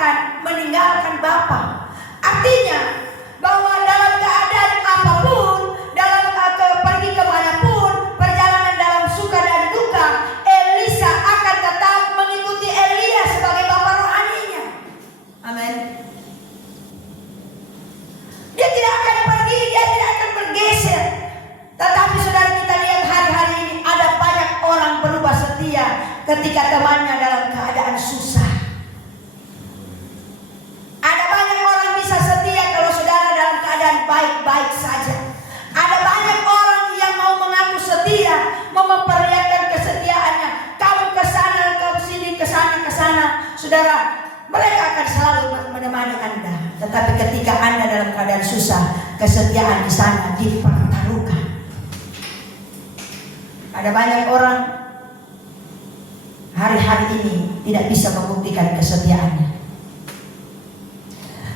akan meninggalkan Bapa. Artinya bahwa dalam keadaan apapun, dalam pergi kemanapun, perjalanan dalam suka dan duka, Elisa akan tetap mengikuti Elia sebagai bapa rohaninya. Amin. Dia tidak akan pergi, dia tidak akan bergeser. Tetapi saudara, kita lihat hari-hari ini ada banyak orang berubah setia ketika temannya dalam keadaan susah. Ada banyak orang bisa setia kalau saudara dalam keadaan baik-baik saja. Ada banyak orang yang mau mengaku setia, mau memperlihatkan kesetiaannya. Kamu ke sana, kamu sini, ke sana, ke sana. Saudara, mereka akan selalu menemani Anda. Tetapi ketika Anda dalam keadaan susah, kesetiaan di sana dipertaruhkan. Ada banyak orang hari-hari ini tidak bisa membuktikan kesetiaannya.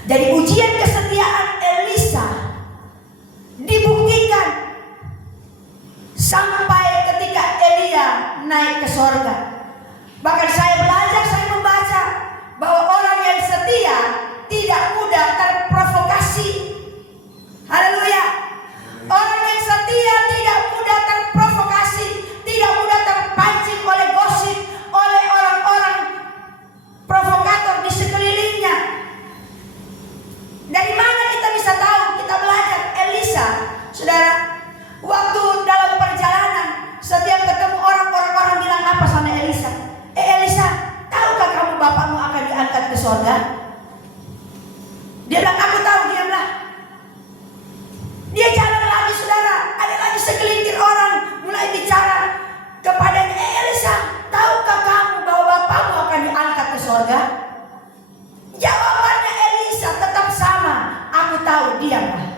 Jadi ujian kesetiaan Elisa dibuktikan sampai ketika Elia naik ke sorga. Bahkan saya belajar, saya membaca bahwa orang yang setia tidak mudah terprovokasi. Haleluya. Orang yang setia tidak mudah terprovokasi, tidak mudah terpancing oleh gosip, oleh orang-orang provokator di sekelilingnya. Dari mana kita bisa tahu? Kita belajar Elisa, saudara. Waktu dalam perjalanan, setiap ketemu orang-orang bilang apa sama Elisa? Elisa, tahukah kamu bapakmu akan diangkat ke surga? Dia bilang, aku tahu, diamlah. Dia jalan lagi, saudara. Ada lagi segelintir orang mulai bicara kepadanya, Elisa, tahukah kamu bahwa bapakmu akan diangkat ke surga? Jawabannya Elisa tetap sama, aku tahu, diamlah.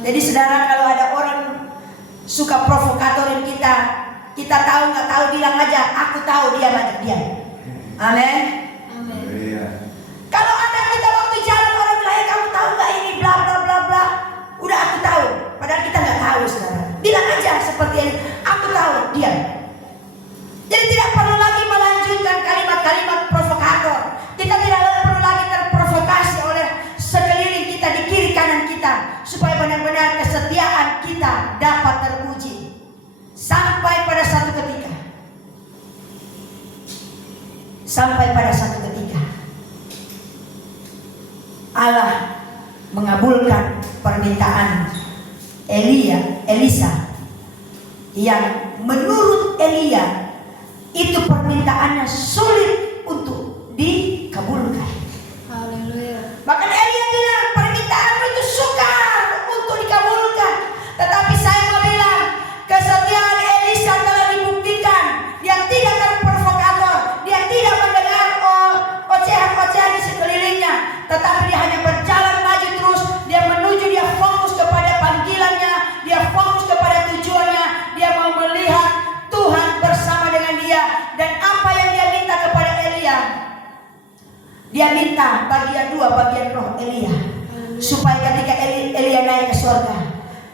Jadi saudara, kalau ada orang suka provokatorin kita, kita tahu nggak tahu, bilang aja, aku tahu, diam aja, diam. Amin. Kalau ada kita waktu jalan orang bilang, kamu tahu nggak ini bla bla bla bla, udah aku tahu, padahal kita nggak tahu, saudara. Bilang aja seperti ini, aku tahu, diam. Jadi tidak perlu lagi melanjutkan kalimat-kalimat provokator. Kita tidak perlu lagi terprovokasi oleh sekeliling kita di kiri kanan kita, supaya benar-benar kesetiaan kita dapat teruji. Sampai pada satu ketika, Allah mengabulkan permintaan Elisa, yang menurut Elia itu permintaannya sulit untuk dikabulkan. Haleluya. Bahkan Elia bilang, permintaanmu itu sukar untuk dikabulkan. Tetapi saya mau bilang, kesetiaan Elisa telah dibuktikan. Dia tidak terprovokator, dia tidak mendengar ocehan-ocehan di sekelilingnya, tetapi dia hanya berjalan maju terus. Dia menuju, dia fokus kepada panggilannya, dia fokus kepada tujuannya. Dia mau melihat Tuhan bersama dengan dia. Dan apa yang dia minta kepada Elia? Dia minta bagian roh Elia, supaya ketika Elia naik ke surga,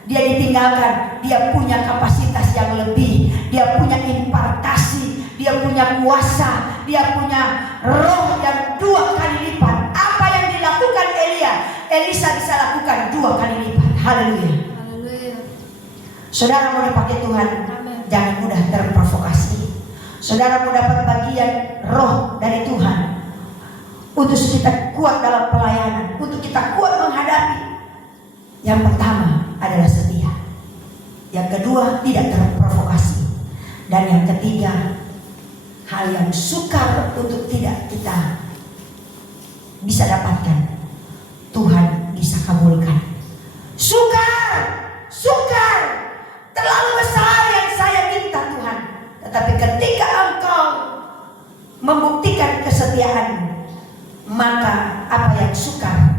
dia ditinggalkan, dia punya kapasitas yang lebih, dia punya impartasi, dia punya kuasa, dia punya roh yang 2 kali lipat. Apa yang dilakukan Elisa bisa lakukan 2 kali lipat. Haleluya. Saudara mau dipakai Tuhan, jangan mudah terprovokasi. Saudara mau dapat bagian roh dari Tuhan, untuk kita kuat dalam pelayanan, untuk kita kuat menghadapi. Yang pertama adalah setia. Yang kedua, tidak terprovokasi. Dan yang ketiga, hal yang sukar untuk tidak kita bisa dapatkan, Tuhan bisa kabulkan. Sukar, terlalu besar yang saya minta Tuhan. Tetapi ketika engkau membuktikan kesetiaanmu, maka apa yang sukar